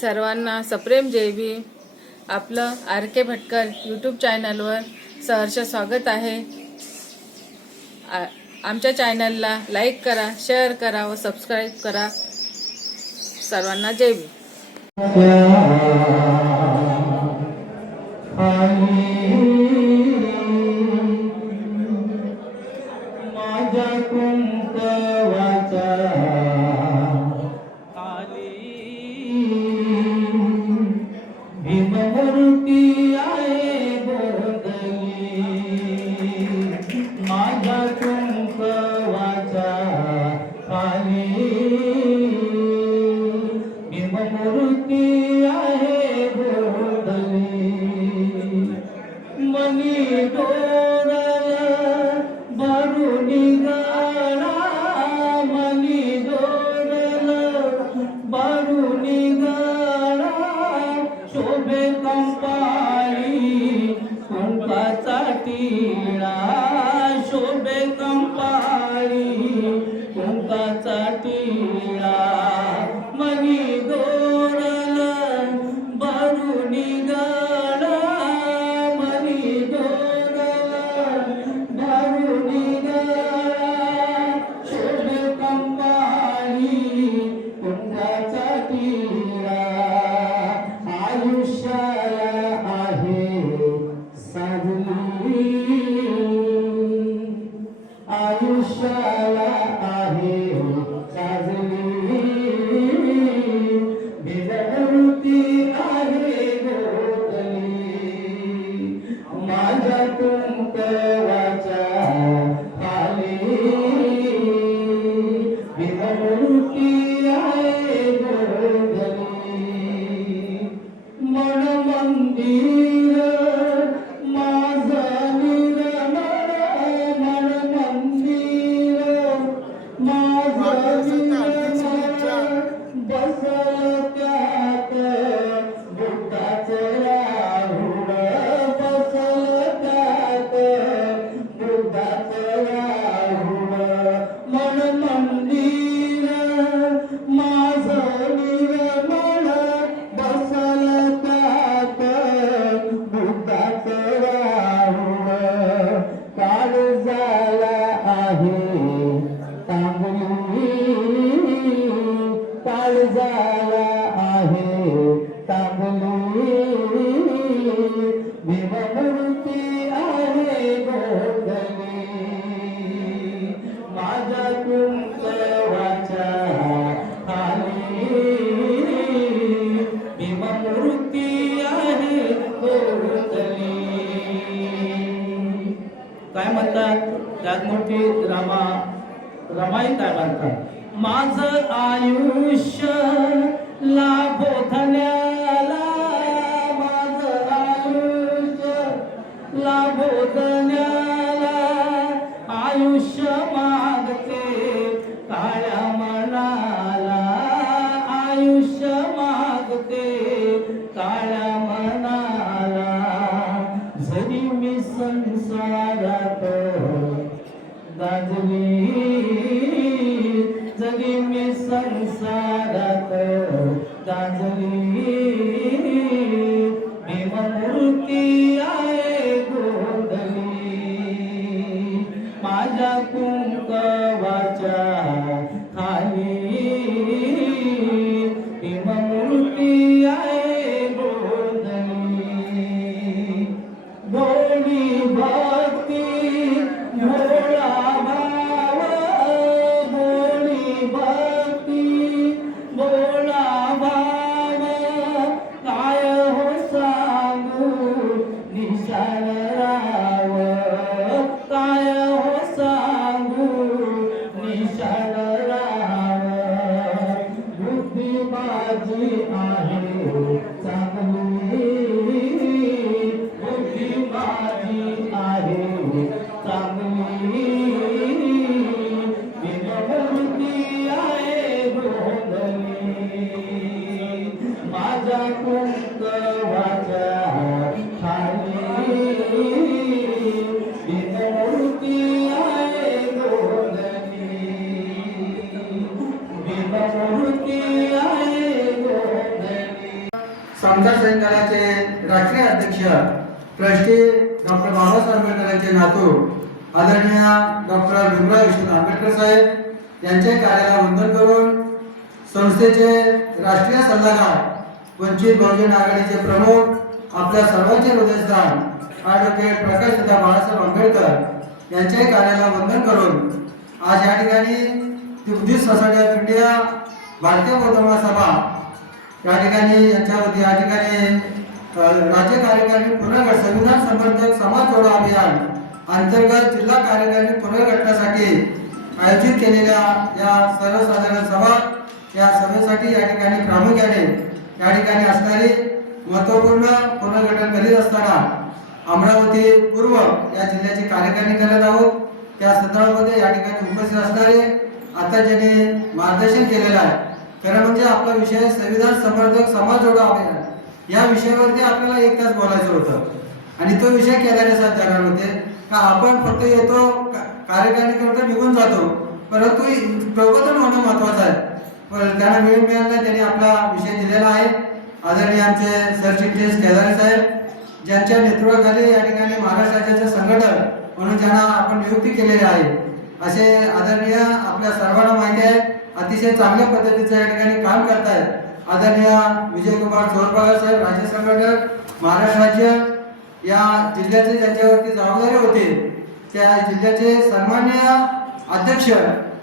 सर्वांना सप्रेम जय भी आपलं आर के भटकर यूट्यूब चॅनलवर सहर्ष स्वागत आहे. आमच्या चॅनलला लाईक करा शेअर करा व सबस्क्राईब करा. सर्वांना जय भीम. 地来 Amen. समता सैनिकाचे राष्ट्रीय अध्यक्ष ट्रस्टी डॉक्टर बाबासाहेब आंबेडकरांचे नातू आदरणीय डॉक्टर भीमराव विष्णू आंबेडकर साहेब यांचे कार्याला वंदन करून संस्थेचे राष्ट्रीय सल्लागार वंचित बहुजन आघाडीचे प्रमुख आपल्या सर्वांचे हृदयस्थान ॲडव्होकेट प्रकाशदा बाळासाहेब आंबेडकर यांच्याही कार्याला वंदन करून आज या ठिकाणी दी सोसायटी ऑफ इंडिया भारतीय बौद्ध सभा या ठिकाणी यांच्या या ठिकाणी राज्य कार्यकारिणी पुनर्गट संविधान समर्थक समाज जोडो अभियान अंतर्गत जिल्हा कार्यकारिणी पुनर्गठनासाठी आयोजित केलेल्या या सर्वसाधारण सभा या सभेसाठी या ठिकाणी प्रामुख्याने या ठिकाणी असणारी महत्त्वपूर्ण पुनर्गठन करीत असताना अमरावती पूर्व या जिल्ह्याची कार्यकारिणी करत आहोत. त्या संदर्भामध्ये या ठिकाणी उपस्थित असणारे आता ज्यांनी मार्गदर्शन केलेलं आहे. खरं म्हणजे आपला विषय संविधान समर्थक समाज जोडो अभियान. या विषयावरती आपल्याला एक तास बोलायचं होतं. आणि तो विषय केल्याने साथ जाणार होते. का आपण फक्त येतो का- कार्यकारिणी करतो निघून जातो. परंतु प्रबोधन होणं महत्वाचं आहे. पण त्यांना वेळ मिळाला त्यांनी आपला विषय दिलेला आहे. आदरणीय आमचे सरचिटणीस केदारे साहेब ज्यांच्या नेतृत्वाखाली या ठिकाणी महाराष्ट्र राज्याचे संघटक म्हणून ज्यांना आपण नियुक्ती केलेली आहे. असे आदरणीय आपल्या सर्वांना माहिती आहे. अतिशय चांगल्या पद्धतीचं या ठिकाणी काम करतायत आदरणीय विजयकुमार चोरबागा साहेब राज्य संघटक महाराष्ट्र राज्य या जिल्ह्याचे ज्यांच्यावरती जबाबदारी होते त्या जिल्ह्याचे सन्मान्य अध्यक्ष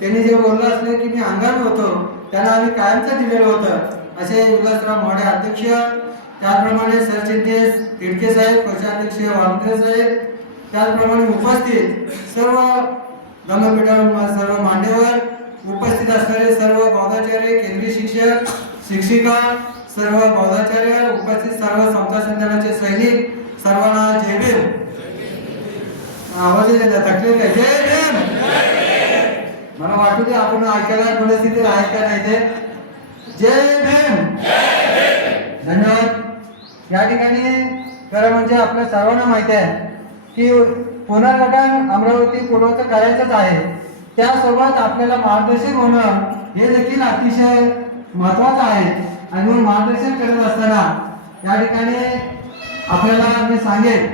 त्यांनी जे बोललं असले की मी अंगामी होतो त्यांना आम्ही कायमचं दिलेलं होतं असे विलासराव मोडे अध्यक्ष त्याचप्रमाणे सरचिटणीस तिडके साहेब कोषाध्यक्ष वामत्रे साहेब त्याचप्रमाणे उपस्थित सर्व धम्मपीठा सर्व मान्यवर उपस्थित असणारे सर्व बौद्धाचार्य केंद्रीय शिक्षक शिक्षिका सर्व बौद्धाचार्य उपस्थित सर्व समता संघटनाचे सैनिक सर्वांना जय भीम. आवाज येत आहे, जय भीम. मला वाटू दे आपण ऐकायला परिस्थिती आहे का नाही ते. जय भीम. धन्यवाद. या ठिकाणी खरं म्हणजे आपल्या सर्वांना माहिती आहे की पुनर्गठन अमरावती पूर्वचं करायचंच आहे. त्यासोबत आपल्याला मार्गदर्शन होणं हे देखील अतिशय महत्वाचं आहे. आणि म्हणून मार्गदर्शन करत असताना या ठिकाणी आपल्याला मी सांगेन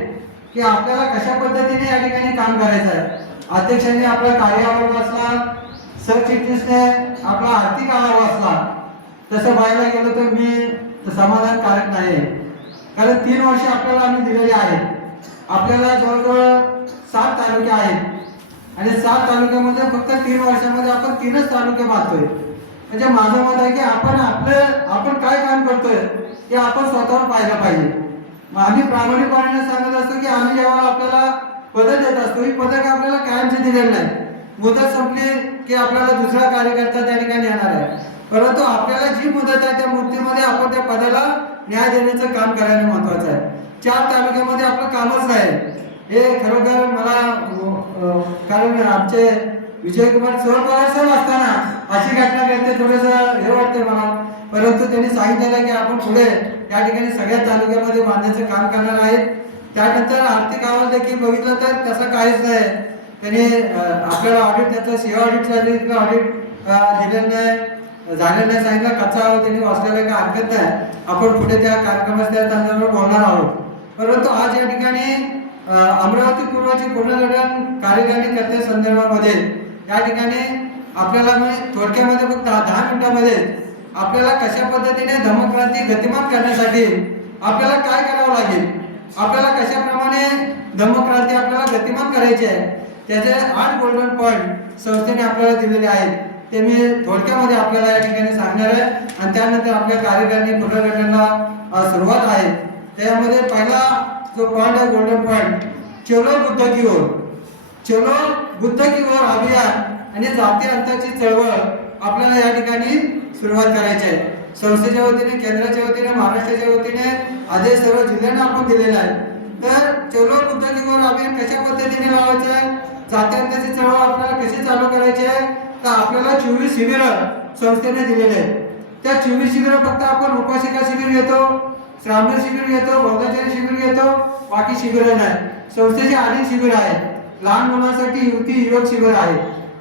की आपल्याला कशा पद्धतीने या ठिकाणी काम करायचं आहे. अध्यक्षांनी आपला कार्यावर वाचला सरचिटणीसने आपला आर्थिक आहार वाचला. तसं पाहायला गेलं तर मी समाधानकारक नाही. कारण तीन वर्ष आपल्याला आम्ही दिलेली आहेत. आपल्याला जवळजवळ सात तालुके आहेत. आणि सात तालुक्यामध्ये फक्त तीन वर्षामध्ये आपण तीनच तालुके पाहतोय. म्हणजे माझं मत आहे की आपण आपलं आपण काय काम करतोय ते आपण स्वतःवर पाहायला पाहिजे. मग आम्ही प्रामाणिकपणे सांगत असतो की आम्ही जेव्हा आपल्याला पदक देत असतो ही पदक आपल्याला कायमची दिलेली नाही मुदत संपली की आपल्याला दुसरा कार्यकर्ता त्या ठिकाणी येणार आहे. परंतु आपल्याला जी मुदत आहे त्या मुदतीमध्ये आपण त्या पदाला न्याय देण्याचं काम करायला महत्वाचं आहे. चार तालुक्यामध्ये आपलं कामच नाही. हे खरोखर मला कारण आमचे विजयकुमार चोरपगार सर असताना अशी घटना घडते थोडस हे वाटते मला. परंतु त्यांनी सांगितलेलं की आपण पुढे त्या ठिकाणी सगळ्या तालुक्यामध्ये बांधण्याचं काम करणार आहेत. त्यानंतर आर्थिक अहवाल देखील बघितलं तर तसं काहीच नाही. त्यांनी आपल्याला ऑडिट त्याचं सी ऑडिट झाले ऑडिट दिलेलं नाही. झालेलं नाही सांगितलं. कच्चा अहवाल त्यांनी वाचलेला काही हरकत नाही. आपण पुढे त्या कार्यक्रमात त्या संदर्भात बोलणार आहोत. परंतु आज या ठिकाणी अमरावती पूर्वची पुनर्गठन कार्यकारिणी करते संदर्भामध्ये. या ठिकाणी आपल्याला मी थोडक्यामध्ये फक्त दहा मिनिटामध्ये आपल्याला कशा पद्धतीने धमक्रांती गतिमान करण्यासाठी आपल्याला काय करावं लागेल? आपल्याला कशाप्रमाणे धम्मक्रांती आपल्याला गतिमान करायची आहे? त्याचे आठ गोल्डन पॉईंट संस्थेने आपल्याला दिलेले आहेत. ते मी थोडक्यामध्ये आपल्याला या ठिकाणी सांगणार आहे. आणि त्यानंतर आपल्या कार्यकारिणी पुनर्गठनाला सुरुवात आहे. त्यामध्ये पहिला जो पॉईंट आहे गोल्डन पॉईंट चलो बुद्ध की ओर चलो बुद्ध की ओर अभियान आणि जाती अंताची चळवळ आपल्याला या ठिकाणी सुरुवात करायची आहे. संस्थेच्या वतीने केंद्राच्या वतीने महाराष्ट्राच्या वतीने आदेश सर्व जिल्ह्यांना आपण दिलेला आहे. तर चलो बुद्ध की ओर अभियान कशा पद्धतीने लावायचं आहे? जाती अंताची चळवळ आपल्याला कशी चालू करायची आहे? तर आपल्याला चोवीस शिबिरं संस्थेने दिलेले आहे त्या चोवीस शिबिर फक्त आपण उपासिका शिबिर घेतो? श्रामण शिबिर घेतो बौद्धाचार्य शिबिर घेतो बाकी शिबिर नाही. संस्थेचे अनेक शिबिर आहेत लहान मुलांसाठी युवती युवक शिबिर आहे.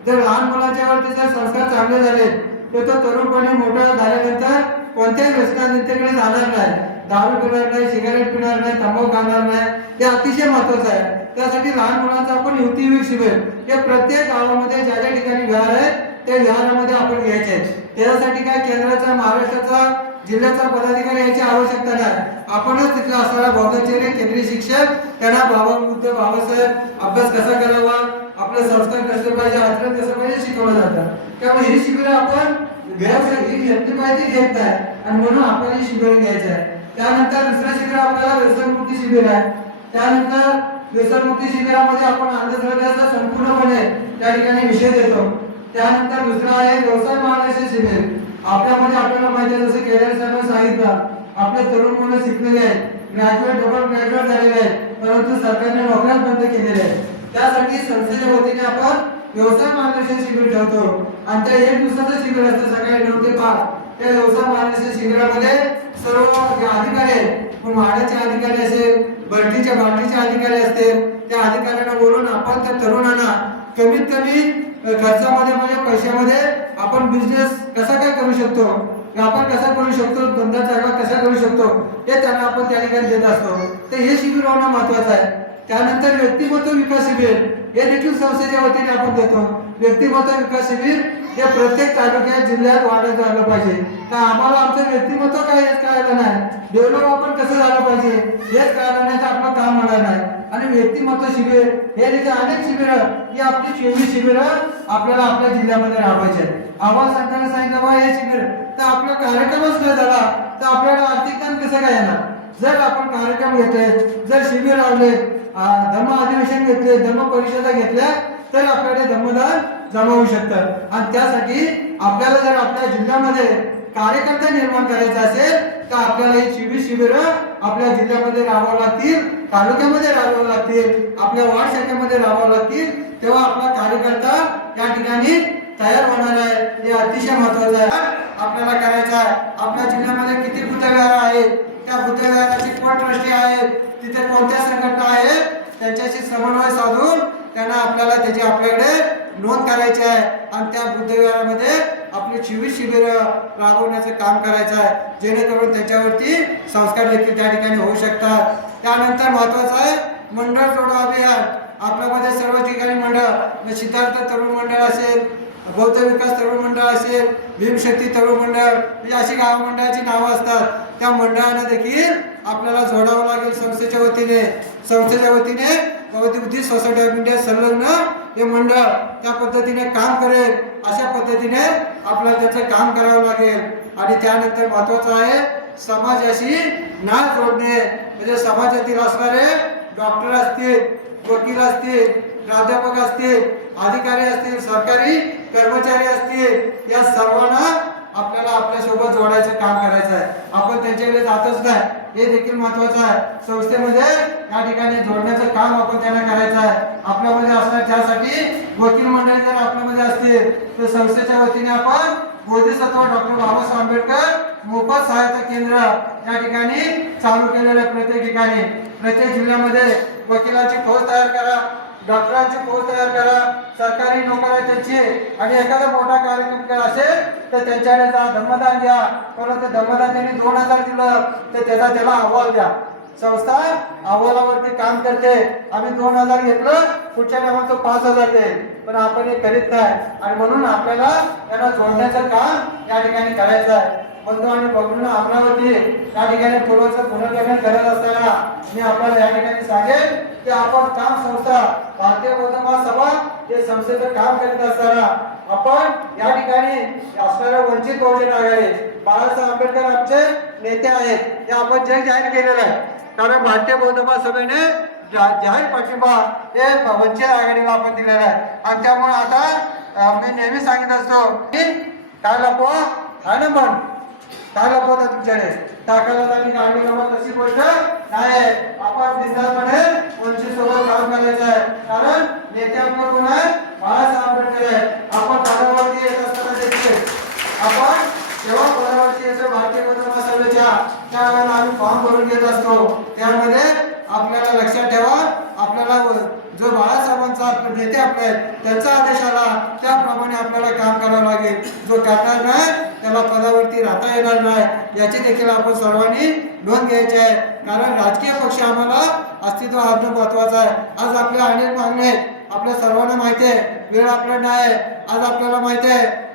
जर लहान मुलांच्या वरती जर संस्कार चांगले झाले तर तो तरुणपणे मोठा झाल्यानंतर कोणत्याही व्यसनांकडे जाणार नाही. दारू पिणार नाही सिगारेट पिणार नाही तंबाखू खाणार नाही. हे अतिशय महत्वाचं आहे. त्यासाठी लहान मुलांचं आपण युवती युवक शिबिर. हे प्रत्येक गावामध्ये ज्या ज्या ठिकाणी घर आहे त्या विहारामध्ये आपण घ्यायचे आहे. त्याच्यासाठी काय केंद्राचा महाराष्ट्राचा जिल्ह्याचा पदाधिकारी याची आवश्यकता नाही. आपणच तिथला असणारा बौद्धाचार्य केंद्रीय शिक्षक त्यांना बाबा बुद्ध अभ्यास कसा करावा आपलं संस्कार कसं पाहिजे आचरण कसं पाहिजे शिकवलं जातं. त्यामुळे ही शिबिरं आपण घ्यायचं ही घेतली पाहिजे घेत नाही. आणि म्हणून आपण ही शिबिर घ्यायचं आहे त्यानंतर दुसरं शिबिर आपल्याला व्यसनमुक्ती शिबिर आहे. त्यानंतर व्यसनमुक्ती शिबिरामध्ये आपण अंधश्रद्धेचा संपूर्णपणे त्या ठिकाणी विषय देतो. त्यानंतर दुसरं आहे व्यवसाय मार्गदर्शन शिबिर. आपल्यामध्ये आपल्याला माहिती आहे जसं केदार साहेब सांगितलं आपले तरुण मुलं शिकलेले आहेत ग्रॅज्युएट डबल ग्रॅज्युएट झालेले आहेत परंतु सरकारने नोकऱ्याच बंद केलेल्या आहेत. त्यासाठी संस्थेच्या वतीने आपण व्यवसाय मार्गदर्शन शिबिर ठेवतो. आणि त्या एक दिवसाचं शिबिर असतं सकाळी नऊ ते पाच. त्या व्यवसाय मार्गदर्शन शिबिरामध्ये सर्व अधिकारी आहेत मग म्हाडाचे अधिकारी असेल बर्टीच्या बाटलीचे अधिकारी असतील त्या अधिकाऱ्यांना बोलून आपण त्या तरुणांना कमीत कमी खर्चामध्ये म्हणजे पैशामध्ये आपण बिझनेस कसा काय करू शकतो? आपण कसा करू शकतो? धंदा चांगला कसा करू शकतो? हे त्यांना आपण त्या ठिकाणी देत असतो. तर हे शिबिर होणं महत्वाचं आहे. त्यानंतर व्यक्तिमत्व विकास शिबिर हे देखील संस्थेच्या वतीने आपण देतो. व्यक्तिमत्व विकास शिबिर हे प्रत्येक तालुक्यात जिल्ह्यात वाढत झालं पाहिजे. तर आम्हाला आमचं व्यक्तिमत्व काय हेच कळायला नाही? डेव्हलप आपण कसं झालं पाहिजे? हेच कळालं नाही तर आपलं काम होणार नाही. आणि व्यक्तिमत्व शिबिर हे देखील अनेक शिबिरं ही आपली चोवीस शिबिरं आपल्याला आपल्या जिल्ह्यामध्ये राबवायचे आहेत. आम्हाला सरकारने सांगितलं बा हे शिबिर तर आपला कार्यक्रमच काय झाला. तर आपल्याला आर्थिक ताण कसं काय येणार? जर आपण कार्यक्रम घेतले जर शिबिर लावले धर्म अधिवेशन घेतले धर्म परिषदा घेतल्या तर आपल्याकडे धर्मदान जमा होऊ आणि त्यासाठी आपल्याला जर आपल्या जिल्ह्यामध्ये कार्यकर्ता निर्माण करायचा असेल तर आपल्याला ही शिबिर शिबिर आपल्या जिल्ह्यामध्ये राबवावं लागतील तालुक्यामध्ये राबवावं लागतील आपल्या वार्ड शाखेमध्ये राबवावं लागतील. तेव्हा आपला कार्यकर्ता या ठिकाणी तयार होणार आहे. हे अतिशय महत्वाचं आहे. आपल्याला करायचं आहे. आपल्या जिल्ह्यामध्ये किती बुद्धविहार आहेत? त्या बुद्धविहाराचे कोण ट्रस्टी आहेत तिथे कोणत्या संघटना आहेत? त्यांच्याशी समन्वय साधून त्यांना आपल्याला त्याची आपल्याकडे नोंद करायची आहे. आणि त्या बुद्धविहारामध्ये आपली चोवीस शिबिर राबवण्याचं काम करायचं आहे. जेणेकरून त्याच्यावरती संस्कार देखील त्या ठिकाणी होऊ शकतात. त्यानंतर महत्वाचं आहे मंडळ जोडो अभियान. आपल्यामध्ये सर्व ठिकाणी मंडळ म्हणजे सिद्धार्थ तरुण मंडळ असेल बौद्ध विकास तरुण मंडळ असेल भीमशक्ती तरुण मंडळ म्हणजे अशी गाव मंडळाची नावं असतात. त्या मंडळांना देखील आपल्याला जोडावं लागेल संस्थेच्या वतीने. संस्थेच्या वतीने बुद्धी सोसायटी ऑफ इंडिया संलग्न हे मंडळ त्या पद्धतीने काम करेल अशा पद्धतीने आपल्याला त्याचं काम करावं लागेल. आणि त्यानंतर महत्वाचं आहे समाजाशी नाळ जोडणे. म्हणजे समाजातील असणारे डॉक्टर असतील वकील असतील प्राध्यापक असतील अधिकारी असतील सरकारी कर्मचारी असतील या सर्वांना आपल्याला आपल्यासोबत जोडायचं काम करायचं आहे. आपण त्यांच्याकडे जातच नाही. हे देखील महत्वाचं आहे. संस्थेमध्ये या ठिकाणी जोडण्याचं काम आपण त्यांना करायचं आहे. आपल्यामध्ये असणार त्यासाठी वकील मंडळी जर आपल्यामध्ये असतील तर संस्थेच्या वतीने आपण बोधिसत्व डॉक्टर बाबासाहेब आंबेडकर मोफत सहायता केंद्र या ठिकाणी चालू केलेलं आहे प्रत्येक ठिकाणी. प्रत्येक जिल्ह्यामध्ये वकिलांची फौज तयार करा. डॉक्टरांची कोर्स तयार करा सरकारी नोकऱ्या त्यांची आणि एखादा मोठा कार्यक्रम करा असेल तर त्यांच्याकडे जा धर्मदान घ्या. परंतु धर्मदान त्यांनी दोन हजार दिलं तर त्याचा त्याला अहवाल द्या. संस्था अहवालावरती काम करते. आम्ही दोन हजार घेतलं पुढच्या टायमाला तो पाच हजार देईल. पण आपण हे करीत नाही. आणि म्हणून आपल्याला त्यांना जोडण्याचं काम या ठिकाणी करायचं आहे. बंधू आणि बघून अमरावती या ठिकाणी पूर्वचं पुनर्गठन करत असताना मी आपल्याला या ठिकाणी सांगेन की आपण काम संस्था ते संस्थेचं काम करीत असताना आपण या ठिकाणी असणाऱ्या वंचित बहुजन आघाडी बाळासाहेब आंबेडकर आमचे नेते आहेत हे आपण जग जाहीर केलेलं आहे. कारण भारतीय बौद्ध महासभेने जाहीर पाठिंबा हे वंचित आघाडीला आपण दिलेला आहे. आणि त्यामुळे आता मी नेहमी सांगित असतो की काय लपवा हा ना म्हण काय लपवता तुमच्याकडे. टाकायला लागली गाडी लावत अशी गोष्ट नाही आपण बिंदासपणे वंचित सोबत काम करायचं आहे? कारण नेत्यांवर आहे बाळासाहेब आंबेडकर आहे. आपण पदावरती येत असताना देखील आपण जेव्हा पदावरती येतो भारतीय बौद्ध महासभेच्या त्यावेळेला आम्ही फॉर्म भरून घेत असतो त्यामध्ये आपल्याला लक्षात ठेवा आपल्याला व- जो बाळासाहेबांचा आपले नेते आपले आहेत त्यांचा आदेश आला त्याप्रमाणे आपल्याला काम करावं लागेल जो करणार नाही त्याला पदावरती राहता येणार नाही याची देखील आपण सर्वांनी नोंद घ्यायची आहे. कारण राजकीय पक्ष आम्हाला अस्तित्व हा महत्वाचं आहे. आज आपल्या अनेक मागण्या आहेत. आपल्या सर्वांना माहिती आहे. वेळ आपल्याला नाही आहे. आज आपल्याला माहिती आहे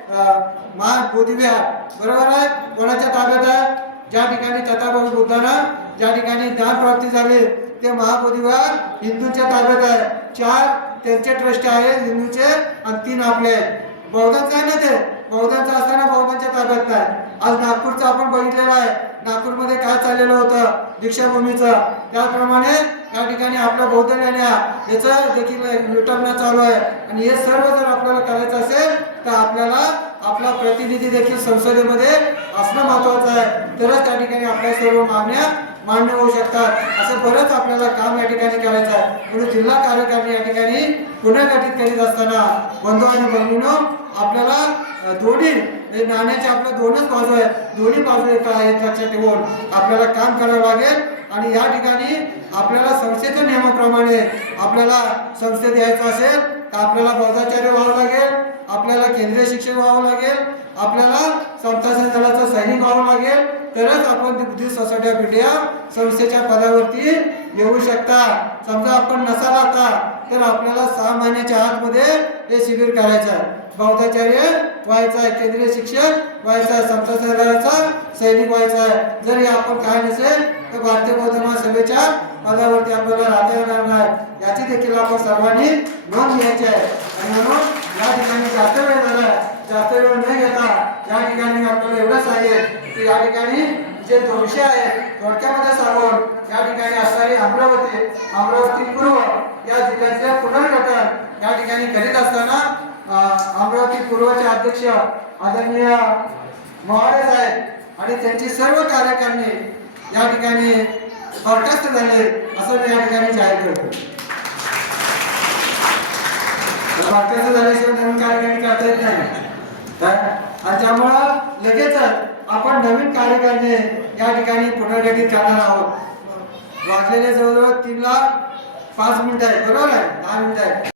मान बोधिविहार. बरोबर आहे? कोणाच्या ताब्यात आहे? ज्या ठिकाणी तथागत बुद्धांना ज्या ठिकाणी ज्ञान प्राप्ती झाली ते महाबोधिविहार हिंदूंच्या ताब्यात आहे. चार त्यांचे ट्रस्ट आहे हिंदूचे आणि तीन आपले आहेत. बौद्धांचं आहे ना ते? बौद्धांचं असताना बौद्धांच्या ताब्यात नाही. आज नागपूरचं आपण बघितलेलं आहे. नागपूरमध्ये काय चाललेलं होतं? दीक्षाभूमीचं. त्याप्रमाणे या ठिकाणी आपलं बौद्ध लेण्या याचं देखील लुटावणं चालू आहे. आणि हे सर्व जर आपल्याला करायचं असेल तर आपल्याला आपला प्रतिनिधी देखील संसदेमध्ये असणं महत्वाचं आहे. तरच त्या ठिकाणी आपल्या सर्व मागण्या मान्य होऊ शकतात. असं बरंच आपल्याला काम या ठिकाणी करायचं आहे. म्हणून जिल्हा कार्यकारिणी या ठिकाणी पुनर्गठित करीत असताना बंधू आणि बंधून आपल्याला दोन्ही हे नाण्याचे आपल्या दोनच बाजू आहेत. दोन्ही बाजू एक आहेत लक्षात ठेवून आपल्याला काम करावं लागेल. आणि या ठिकाणी आपल्याला संस्थेच्या नियमाप्रमाणे आपल्याला संस्थेत यायचं असेल तर आपल्याला बौद्धाचार्य व्हावं लागेल. आपल्याला केंद्रीय शिक्षण व्हावं लागेल आपल्याला समता दलाचं सैनिक व्हावं लागेल तरच आपण बुद्धिस्ट सोसायटी ऑफ इंडिया संस्थेच्या पदावरती येऊ शकता. समजा आपण नसाल आता तर आपल्याला सहा महिन्याच्या आतमध्ये हे शिबिर करायचं आहे. बौद्धाचार्य व्हायचं आहे केंद्रीय शिक्षक व्हायचं आहे समता दलाचा सैनिक व्हायचा आहे. जर हे आपण काय नसेल तर भारतीय बौद्ध महासभेच्या पदावरती आपल्याला राहता येणार नाही याची देखील आपण सर्वांनी नोंद घ्यायची आहे. आणि म्हणून या ठिकाणी जास्त वेळ झाला जास्त वेळ न घेता या ठिकाणी आपल्याला एवढं सांगेल की या ठिकाणी जे दोनशे आहेत थोडक्यामध्ये सांगून या ठिकाणी असणारी अमरावती अमरावती पूर्व या जिल्ह्यातल्या पुनर्गठन या ठिकाणी करीत असताना अमरावती पूर्वचे अध्यक्ष आदरणीय मोहाडे साहेब आणि त्यांची सर्व कार्यकारिणी या ठिकाणी बरखास्त झाले असं मी या ठिकाणी जाहीर करतो. बरखास्त झाल्याशिवाय नवीन कार्यकारिणी करता येत नाही. काय? आणि त्यामुळं लगेचच आपण नवीन कार्यकारिणी या ठिकाणी पुनर्गठित करणार आहोत. वाजलेले जवळजवळ तीन लाख पाच मिनिटं आहे बरोबर आहे? दहा मिनिटं आहे